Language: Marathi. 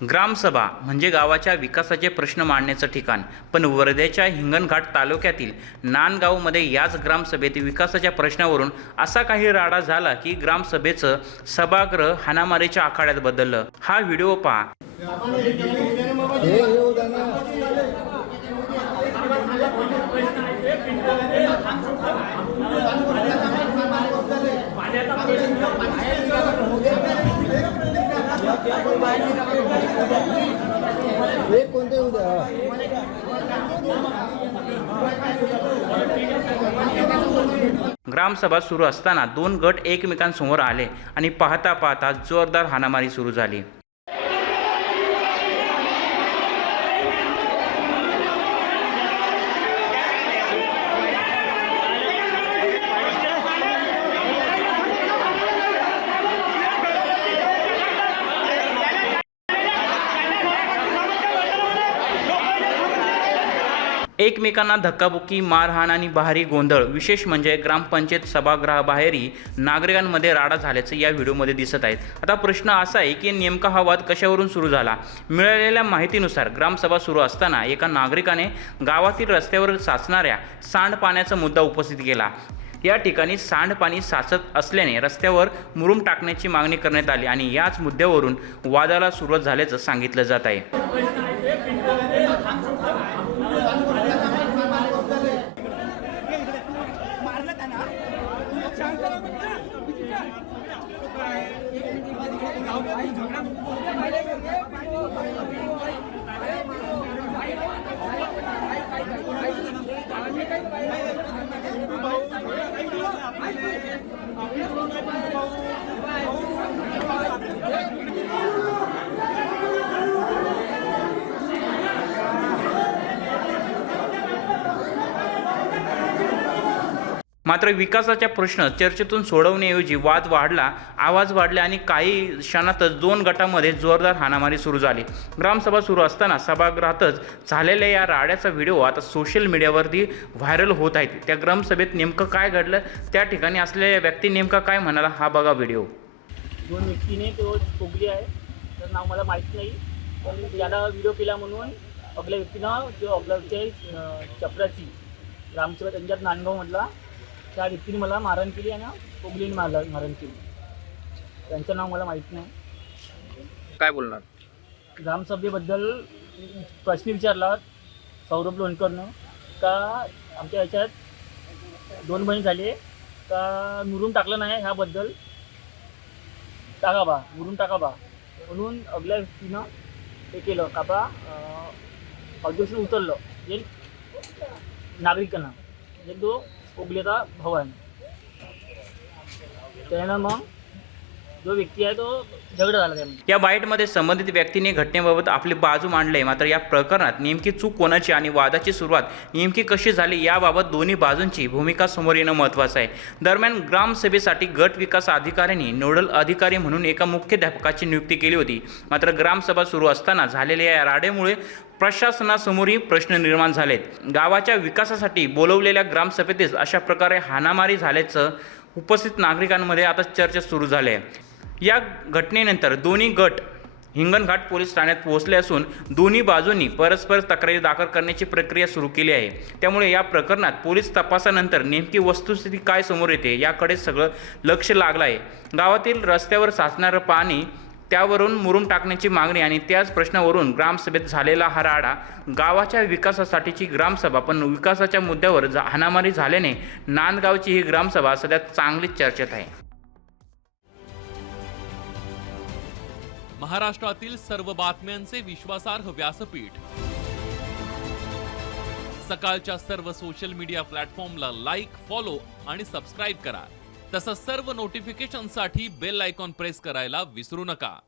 ग्रामसभा म्हणजे गावाच्या विकासाचे प्रश्न मांडण्याचं ठिकाण, पण वर्ध्याच्या हिंगणघाट तालुक्यातील नांदगावमध्ये याच ग्रामसभेत विकासाच्या प्रश्नावरून असा काही राडा झाला की ग्रामसभेचं सभागृह हाणामारीच्या आखाड्यात बदललं। हा व्हिडिओ पहा। ग्रामसभा सुरू असताना दोन गट एकमेकांसमोर आले आणि पाहता पाहता जोरदार हाणामारी सुरू झाली। एकमेकांना धक्काबुक्की, मारहाण आणि बहारी गोंधळ। विशेष म्हणजे ग्रामपंचायत सभागृहाबाहेरही नागरिकांमध्ये राडा झाल्याचं या व्हिडिओमध्ये दिसत आहे। आता प्रश्न असा आहे की नेमका हा वाद कशावरून सुरू झाला। मिळालेल्या माहितीनुसार ग्रामसभा सुरू असताना एका नागरिकाने गावातील रस्त्यावर साचणाऱ्या सांडपाण्याचा मुद्दा उपस्थित केला। या ठिकाणी सांडपाणी साचत असल्याने रस्त्यावर मुरुम टाकण्याची मागणी करण्यात आली आणि याच मुद्द्यावरून वादाला सुरुवात झाल्याचं सांगितलं जात आहे। मात्र विकासाच्या प्रश्न चर्चेतून सोडवण्याऐवजी वाद वाढला, आवाज वाढले आणि काही क्षणातच दोन गटांमध्ये जोरदार हाणामारी सुरू झाली। ग्रामसभा सुरू असताना सभागृहातच झालेल्या या राड्याचा व्हिडिओ आता सोशल मीडियावरती व्हायरल होत आहे। त्या ग्रामसभेत नेमकं काय घडलं, त्या ठिकाणी असलेल्या व्यक्ती नेमका काय म्हणाला, हा बघा व्हिडिओ। दोन व्यक्तीने तो पोगली आहे, तर नाव मला माहीत नाही, पण याला व्हिडिओ केला म्हणून आपल्या व्यक्तीनं जो आपल्या चपराची ग्रामसभा त्यांच्यात नांदगावमधला त्या व्यक्तीने मला मारहाण केली आणि पोगलीने मारहाण केली। त्यांचं नाव मला माहीत नाही। काय बोलणार ग्रामसभेबद्दल प्रश्न विचारला सौरभ लोणकरनं का आमच्या ह्याच्यात दोन महिने झाले का मुरुम टाकलं नाही, ह्याबद्दल टाका बा, मुरुम टाका बा म्हणून आपल्या व्यक्तीनं हे केलं का बा ऑब्जेक्शन उचललं एक नागरिकांना, एक जो पोगलेचा भाऊ आहे त्यानं मग जो व्यक्ती आहे तो झगडा झाला त्यामध्ये। या बाईटमध्ये संबंधित व्यक्तीने घटनेबाबत आपली बाजू मांडली। मात्र या प्रकरणात नेमकी चूक कोणाची आणि वादाची सुरुवात नेमकी कशी झाली याबाबत दोन्ही बाजूंची भूमिका समोर येणं महत्त्वाचं आहे। दरम्यान ग्रामसभेसाठी गट विकास अधिकाऱ्यांनी नोडल अधिकारी म्हणून एका मुख्याध्यापकाची नियुक्ती केली होती। मात्र ग्रामसभा सुरू असताना झालेल्या या राडेमुळे प्रशासनासमोरही प्रश्न निर्माण झालेत। गावाच्या विकासासाठी बोलवलेल्या ग्रामसभेतच अशा प्रकारे हाणामारी झाल्याचं उपस्थित नागरिकांमध्ये आता चर्चा सुरू झाली आहे। या घटनेनंतर दोन्ही गट हिंगणघाट पोलीस ठाण्यात पोहोचले असून दोन्ही बाजूंनी परस्पर तक्रारी दाखल करण्याची प्रक्रिया सुरू केली आहे। त्यामुळे या प्रकरणात पोलीस तपासानंतर नेमकी वस्तुस्थिती काय समोर येते याकडे सगळं लक्ष लागलं आहे। गावातील रस्त्यावर साचणारं पाणी, त्यावरून मुरुम टाकण्याची मागणी आणि त्याच प्रश्नावरून ग्रामसभेत झालेला हा राडा, गावाच्या विकासासाठीची ग्रामसभा पण विकासाच्या मुद्द्यावर हाणामारी झाल्याने नांदगावची ही ग्रामसभा सध्या चांगलीच चर्चेत आहे। महाराष्ट्रातील सर्व बातम्यांचे विश्वासार्ह व्यासपीठ, सकाळच्या सर्व सोशल मीडिया प्लॅटफॉर्मला लाईक, फॉलो आणि सबस्क्राईब करा। तसंच सर्व नोटिफिकेशनसाठी बेल आयकॉन प्रेस करायला विसरू नका।